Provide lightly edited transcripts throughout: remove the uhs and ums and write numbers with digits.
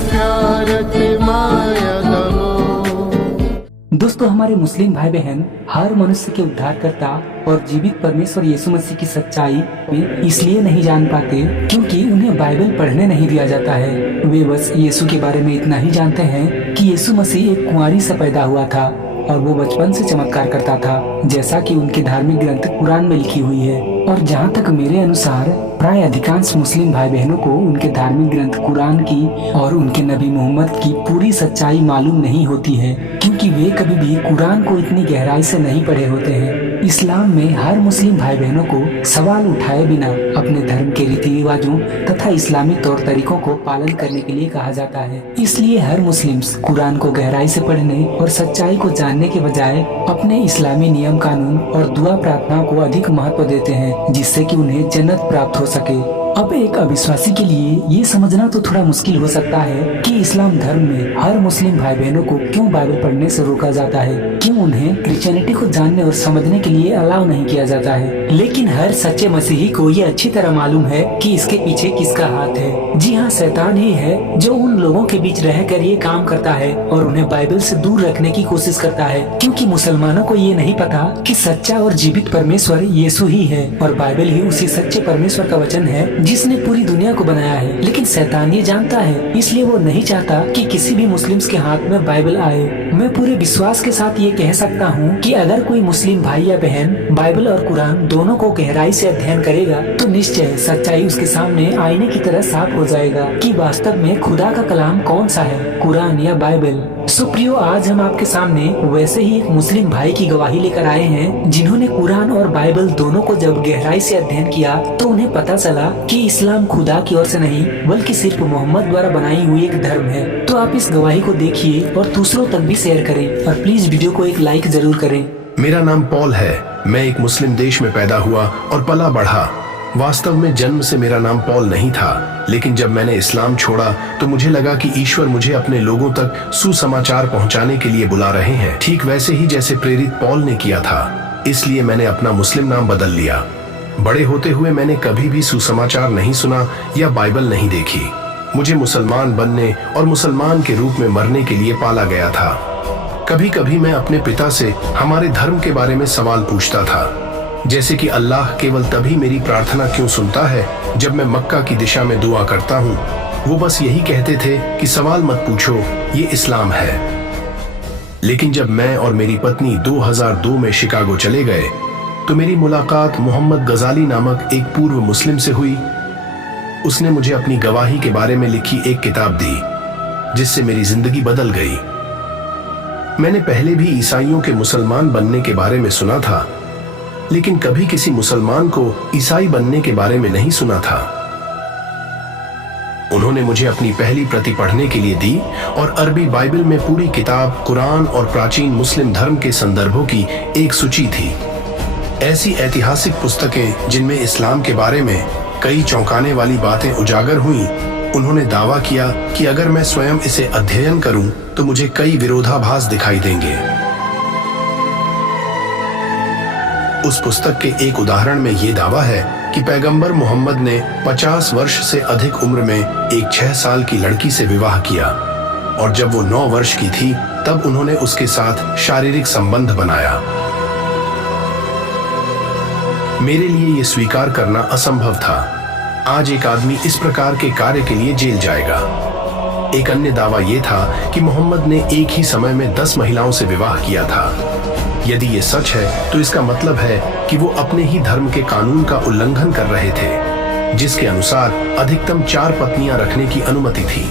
प्यार ते माया दमो। दोस्तों, हमारे मुस्लिम भाई बहन हर मनुष्य के उद्धारकर्ता और जीवित परमेश्वर यीशु मसीह की सच्चाई में इसलिए नहीं जान पाते क्योंकि उन्हें बाइबल पढ़ने नहीं दिया जाता है। वे बस यीशु के बारे में इतना ही जानते हैं कि यीशु मसीह एक कुंवारी से पैदा हुआ था और वो बचपन से चमत्कार करता था, जैसा कि उनके धार्मिक ग्रंथ कुरान में लिखी हुई है। और जहाँ तक मेरे अनुसार प्राय अधिकांश मुस्लिम भाई बहनों को उनके धार्मिक ग्रंथ कुरान की और उनके नबी मोहम्मद की पूरी सच्चाई मालूम नहीं होती है, क्योंकि वे कभी भी कुरान को इतनी गहराई से नहीं पढ़े होते हैं। इस्लाम में हर मुस्लिम भाई बहनों को सवाल उठाए बिना अपने धर्म के रीति रिवाजों तथा इस्लामी तौर तरीकों को पालन करने के लिए कहा जाता है। इसलिए हर मुस्लिम कुरान को गहराई से पढ़ने और सच्चाई को जानने के बजाय अपने इस्लामी नियम कानून और दुआ प्रार्थनाओं को अधिक महत्व देते हैं, जिससे कि उन्हें जन्नत प्राप्त हो सके। अब एक अविश्वासी के लिए ये समझना तो थोड़ा मुश्किल हो सकता है कि इस्लाम धर्म में हर मुस्लिम भाई बहनों को क्यों बाइबल पढ़ने से रोका जाता है, क्यों उन्हें क्रिश्चियनिटी को जानने और समझने के लिए अलाउ नहीं किया जाता है। लेकिन हर सच्चे मसीही को ये अच्छी तरह मालूम है कि इसके पीछे किसका हाथ है। जी हाँ, शैतान ही है जो उन लोगों के बीच रहकर ये काम करता है और उन्हें बाइबल से दूर रखने की कोशिश करता है, क्योंकि मुसलमानों को ये नहीं पता कि सच्चा और जीवित परमेश्वर यीशु ही है और बाइबल ही उसी सच्चे परमेश्वर का वचन है जिसने पूरी दुनिया को बनाया है। लेकिन शैतान ये जानता है, इसलिए वो नहीं चाहता कि किसी भी मुस्लिम्स के हाथ में बाइबल आए। मैं पूरे विश्वास के साथ ये कह सकता हूँ कि अगर कोई मुस्लिम भाई या बहन बाइबल और कुरान दोनों को गहराई से अध्ययन करेगा तो निश्चय सच्चाई उसके सामने आईने की तरह साफ हो जाएगा कि वास्तव में खुदा का कलाम कौन सा है, कुरान या बाइबल। सुप्रियो, आज हम आपके सामने वैसे ही एक मुस्लिम भाई की गवाही लेकर आए हैं जिन्होंने कुरान और बाइबल दोनों को जब गहराई से अध्ययन किया तो उन्हें पता चला कि इस्लाम खुदा की ओर से नहीं बल्कि सिर्फ मोहम्मद द्वारा बनाई हुई एक धर्म है। तो आप इस गवाही को देखिए और दूसरों तक भी शेयर करें और प्लीज वीडियो को एक लाइक जरूर करें। मेरा नाम पॉल है। मैं एक मुस्लिम देश में पैदा हुआ और पला बढ़ा। वास्तव में जन्म से मेरा नाम पॉल नहीं था, लेकिन जब मैंने इस्लाम छोड़ा तो मुझे लगा कि ईश्वर मुझे अपने लोगों तक सुसमाचार पहुंचाने के लिए बुला रहे हैं, ठीक वैसे ही जैसे प्रेरित पॉल ने किया था। इसलिए मैंने अपना मुस्लिम नाम बदल लिया। बड़े होते हुए मैंने कभी भी सुसमाचार नहीं सुना या बाइबल नहीं देखी। मुझे मुसलमान बनने और मुसलमान के रूप में मरने के लिए पाला गया था। कभी कभी मैं अपने पिता से हमारे धर्म के बारे में सवाल पूछता था, जैसे कि अल्लाह केवल तभी मेरी प्रार्थना क्यों सुनता है जब मैं मक्का की दिशा में दुआ करता हूँ। वो बस यही कहते थे कि सवाल मत पूछो, ये इस्लाम है। लेकिन जब मैं और मेरी पत्नी 2002 में शिकागो चले गए तो मेरी मुलाकात मोहम्मद गजाली नामक एक पूर्व मुस्लिम से हुई। उसने मुझे अपनी गवाही के बारे में लिखी एक किताब दी जिससे मेरी जिंदगी बदल गई। मैंने पहले भी ईसाइयों के मुसलमान बनने के बारे में सुना था, लेकिन कभी किसी मुसलमान को ईसाई बनने के बारे में नहीं सुना था। उन्होंने मुझे अपनी पहली प्रति पढ़ने के लिए दी और अरबी बाइबल में पूरी किताब कुरान और प्राचीन मुस्लिम धर्म के संदर्भों की एक सूची थी। ऐसी ऐतिहासिक पुस्तकें जिनमें इस्लाम के बारे में कई चौंकाने वाली बातें उजागर हुई। उन्होंने दावा किया कि अगर मैं स्वयं इसे अध्ययन करूं तो मुझे कई विरोधाभास दिखाई देंगे। उस पुस्तक के एक उदाहरण में ये दावा है कि पैगंबर मोहम्मद ने 50 वर्ष से अधिक उम्र में एक 6 साल की लड़की से विवाह किया और जब वो 9 वर्ष की थी तब उन्होंने उसके साथ शारीरिक संबंध बनाया। मेरे लिए ये स्वीकार करना असंभव था। आज एक आदमी इस प्रकार के कार्य के लिए जेल जाएगा। एक अन्य दावा यह था कि मोहम्मद ने एक ही समय में 10 महिलाओं से विवाह किया था। यदि ये सच है तो इसका मतलब है कि वो अपने ही धर्म के कानून का उल्लंघन कर रहे थे, जिसके अनुसार अधिकतम 4 पत्नियां रखने की अनुमति थी।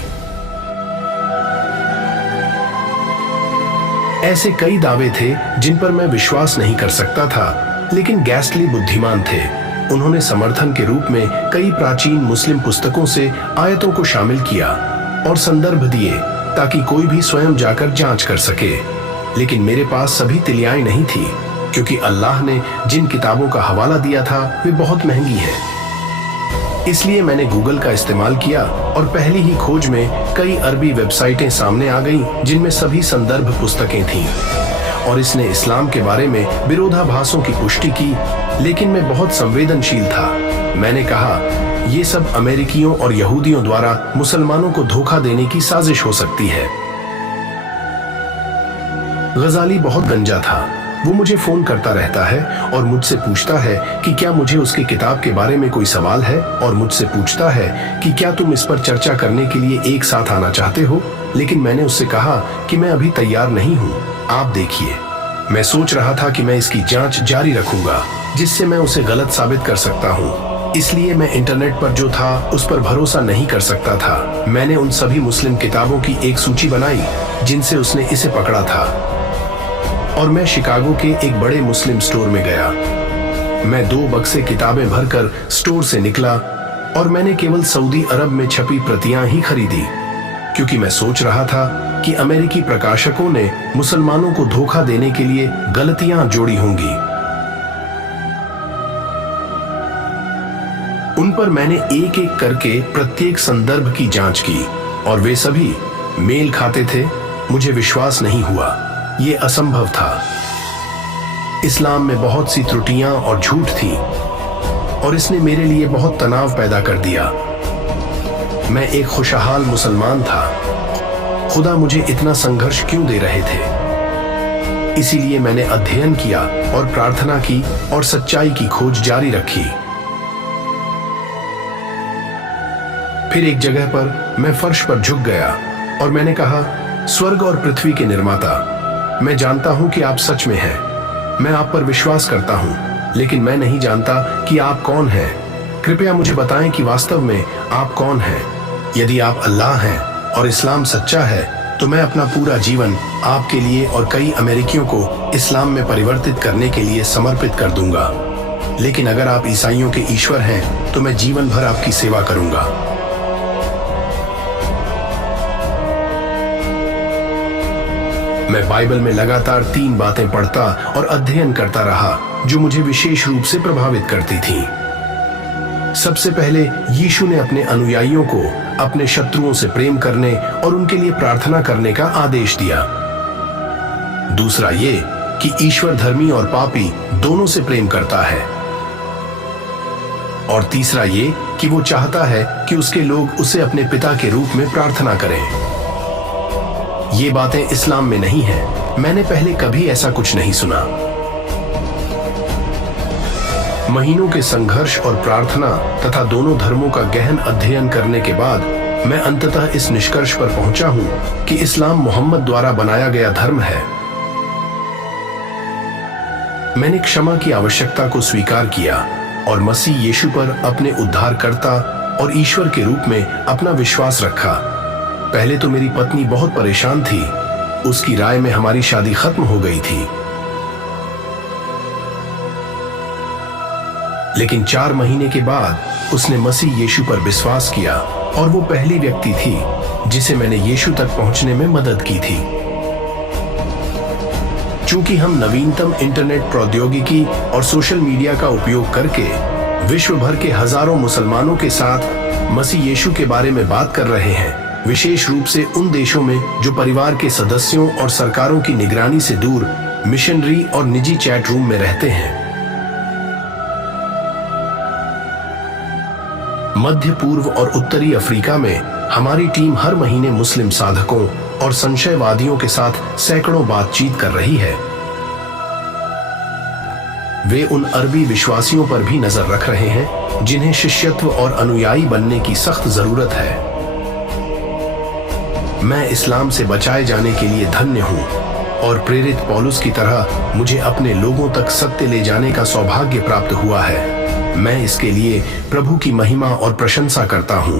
ऐसे कई दावे थे जिन पर मैं विश्वास नहीं कर सकता था, लेकिन गैस्टली बुद्धिमान थे। उन्होंने समर्थन के रूप में कई प्राचीन मुस्लिम पुस्तकों से आयतों को शामिल किया और संदर्भ दिए ताकि कोई भी स्वयं जाकर जांच कर सके। लेकिन मेरे पास सभी तिलियाएं नहीं थी, क्योंकि अल्लाह ने जिन किताबों का हवाला दिया था वे बहुत महंगी हैं। इसलिए मैंने गूगल का इस्तेमाल किया और पहली ही खोज में कई अरबी वेबसाइटें सामने आ गईं जिनमें सभी संदर्भ पुस्तकें थीं और इसने इस्लाम के बारे में विरोधाभासों की पुष्टि की। लेकिन मैं बहुत संवेदनशील था। मैंने कहा, ये सब अमेरिकियों और यहूदियों द्वारा मुसलमानों को धोखा देने की साजिश हो सकती है। गजाली बहुत गंजा था। वो मुझे फोन करता रहता है और मुझसे पूछता है कि क्या मुझे उसकी किताब के बारे में कोई सवाल है, और मुझसे पूछता है कि क्या तुम इस पर चर्चा करने के लिए एक साथ आना चाहते हो। लेकिन मैंने उससे कहा कि मैं अभी तैयार नहीं हूँ। आप देखिए, मैं सोच रहा था कि मैं इसकी जांच जारी रखूंगा, जिससे मैं उसे गलत साबित कर सकता हूँ। इसलिए मैं इंटरनेट पर जो था उस पर भरोसा नहीं कर सकता था। मैंने उन सभी मुस्लिम किताबों की एक सूची बनाई जिनसे उसने इसे पकड़ा था, और मैं शिकागो के एक बड़े मुस्लिम स्टोर में गया। मैं 2 बक्से किताबें भरकर स्टोर से निकला और मैंने केवल सऊदी अरब में छपी प्रतियां ही खरीदी, क्योंकि मैं सोच रहा था कि अमेरिकी प्रकाशकों ने मुसलमानों को धोखा देने के लिए गलतियां जोड़ी होंगी। उन पर मैंने एक एक करके प्रत्येक संदर्भ की जांच की, और वे सभी मेल खाते थे। मुझे विश्वास नहीं हुआ। ये असंभव था। इस्लाम में बहुत सी त्रुटियां और झूठ थी, और इसने मेरे लिए बहुत तनाव पैदा कर दिया। मैं एक खुशहाल मुसलमान था। खुदा मुझे इतना संघर्ष क्यों दे रहे थे? इसीलिए मैंने अध्ययन किया और प्रार्थना की और सच्चाई की खोज जारी रखी। फिर एक जगह पर मैं फर्श पर झुक गया और मैंने कहा, स्वर्ग और पृथ्वी के निर्माता, मैं जानता हूं कि आप सच में हैं। मैं आप पर विश्वास करता हूं, लेकिन मैं नहीं जानता कि आप कौन हैं। कृपया मुझे बताएं कि वास्तव में आप कौन हैं। यदि आप अल्लाह हैं और इस्लाम सच्चा है, तो मैं अपना पूरा जीवन आपके लिए और कई अमेरिकियों को इस्लाम में परिवर्तित करने के लिए समर्पित कर दूंगा। लेकिन अगर आप ईसाइयों के ईश्वर हैं, तो मैं जीवन भर आपकी सेवा करूंगा। मैं बाइबल में लगातार 3 बातें पढ़ता और अध्ययन करता रहा जो मुझे विशेष रूप से प्रभावित करती थीं। सबसे पहले, यीशु ने अपने अनुयायियों को अपने शत्रुओं से प्रेम करने और उनके लिए प्रार्थना करने का आदेश दिया। दूसरा ये कि ईश्वर धर्मी और पापी दोनों से प्रेम करता है। और तीसरा ये कि वो चाहता है कि उसके लोग उसे अपने पिता के रूप में प्रार्थना करें। ये बातें इस्लाम में नहीं हैं। मैंने पहले कभी ऐसा कुछ नहीं सुना। महीनों के संघर्ष और प्रार्थना तथा दोनों धर्मों का गहन अध्ययन करने के बाद मैं अंततः इस निष्कर्ष पर पहुंचा हूं कि इस्लाम मोहम्मद द्वारा बनाया गया धर्म है। मैंने क्षमा की आवश्यकता को स्वीकार किया और मसीह यीशु पर अपने उद्धारकर्ता और ईश्वर के रूप में अपना विश्वास रखा। पहले तो मेरी पत्नी बहुत परेशान थी। उसकी राय में हमारी शादी खत्म हो गई थी। लेकिन 4 महीने के बाद उसने मसीह यीशु पर विश्वास किया, और वो पहली व्यक्ति थी जिसे मैंने यीशु तक पहुंचने में मदद की थी। चूंकि हम नवीनतम इंटरनेट प्रौद्योगिकी और सोशल मीडिया का उपयोग करके विश्व भर के हजारों मुसलमानों के साथ मसीह यीशु के बारे में बात कर रहे हैं, विशेष रूप से उन देशों में जो परिवार के सदस्यों और सरकारों की निगरानी से दूर मिशनरी और निजी चैट रूम में रहते हैं। मध्य पूर्व और उत्तरी अफ्रीका में हमारी टीम हर महीने मुस्लिम साधकों और संशयवादियों के साथ सैकड़ों बातचीत कर रही है। वे उन अरबी विश्वासियों पर भी नजर रख रहे हैं जिन्हें शिष्यत्व और अनुयायी बनने की सख्त जरूरत है। मैं इस्लाम से बचाए जाने के लिए धन्य हूं, और प्रेरित पौलुस की तरह मुझे अपने लोगों तक सत्य ले जाने का सौभाग्य प्राप्त हुआ है। मैं इसके लिए प्रभु की महिमा और प्रशंसा करता हूं।